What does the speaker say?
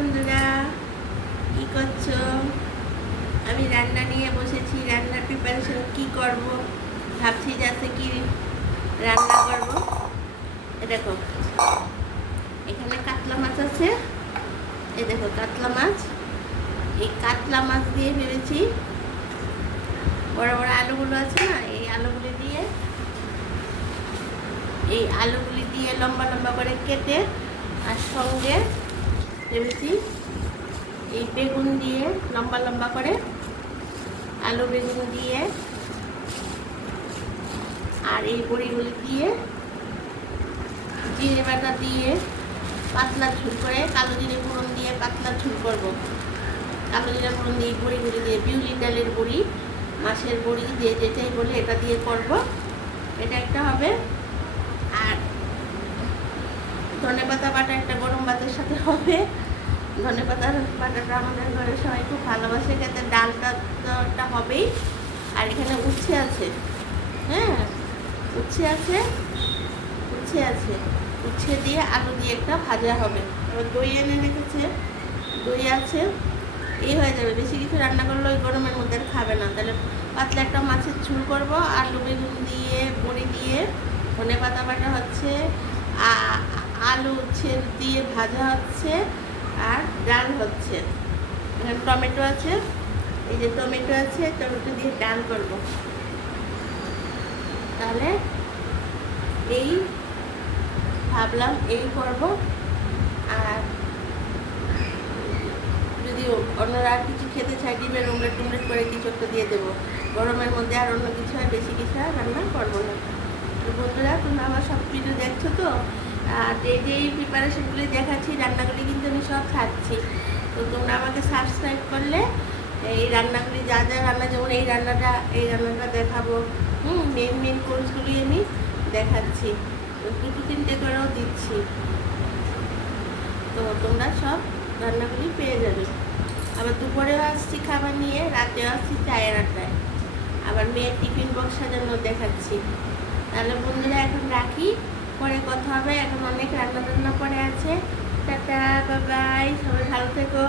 বন্ধুরা, কি করছো? আমি রান্না নিয়ে বসেছি। রান্নার প্রিপারেশন কি করব ভাবছি, যাতে কি রান্না করব। দেখো, এখানে কাতলা মাছ আছে। এই দেখো কাতলা মাছ। এই কাতলা মাছ দিয়ে ভেবেছি বড় বড় আলুগুলো আছে না, এই আলুগুলি দিয়ে লম্বা লম্বা করে কেটে, আর সঙ্গে ভেবেছি এই বেগুন দিয়ে লম্বা লম্বা করে, আলু বেগুন দিয়ে, আর এই বড়িগুলি দিয়ে জিরে বাটা দিয়ে পাতলা ঝুল করে, কালো জিরে ফোড়ন দিয়ে পাতলা ঝুল করব। কালো জিরে ফোড়ন দিয়ে বড়িগুলি দিয়ে, বিউলি ডালের বড়ি, মাছের বড়ি দিয়ে, যেটাই বলে এটা দিয়ে করব। এটা একটা হবে। আর ধনেপাতা বাটা একটা গরম ভাতের সাথে হবে। ধনেপাতার বাটাটা আমাদের ঘরে সবাই খুব ভালোবাসে খেতে। ডালটা হবেই। আর এখানে উচ্ছে আছে, হ্যাঁ উচ্ছে আছে, উচ্ছে দিয়ে আলু দিয়ে একটা ভাজা হবে। এবার দই এনে রেখেছে, দই আছে। এই হয়ে যাবে। বেশি কিছু রান্না করলে ওই গরমের মধ্যে আর খাবে না। তাহলে পাতলা একটা মাছের ঝোল করবো, আলু বেগুন দিয়ে, বড়ি দিয়ে, ধনেপাতা বাটা হচ্ছে, আলু উচ্ছে দিয়ে ভাজা হচ্ছে, আর ডাল হচ্ছে। এখানে টমেটো আছে, এই যে টমেটো আছে, টমেটো দিয়ে ডাল করব। তাহলে এই ভাবলাম এই করব। আর যদি অন্যরা আর কিছু খেতে চায়, ডিমের অমলেট করে কিছু একটা দিয়ে দেবো। গরমের মধ্যে আর অন্য কিছু আর বেশি কিছু আর রান্না করবো না। তো বন্ধুরা, তোমরা আমার সব ভিডিও দেখছো তো, আর যেই প্রিপারেশনগুলি দেখাচ্ছি, রান্নাগুলি কিন্তু আমি সব ছাড়ছি। তো তোমরা আমাকে সাবস্ক্রাইব করলে এই রান্নাগুলি, যা যা রান্না, যেমন এই রান্নাটা দেখাবো। মেন কোর্সগুলি আমি দেখাচ্ছি, দুটো তিনটে করেও দিচ্ছি। তো তোমরা সব রান্নাগুলি পেয়ে যাবে। আবার দুপুরেও আসছি খাবার নিয়ে, রাতেও আসছি চায়ের আড্ডায়। আবার মেয়ের টিফিন বক্স সাজানো দেখাচ্ছি। তাহলে বন্ধুরা, এখন রাখি, পরে কথা হবে। এখন অনেক রান্না পরে আছে। টাটা, বাই বাই, সবাই ভালো থেকো।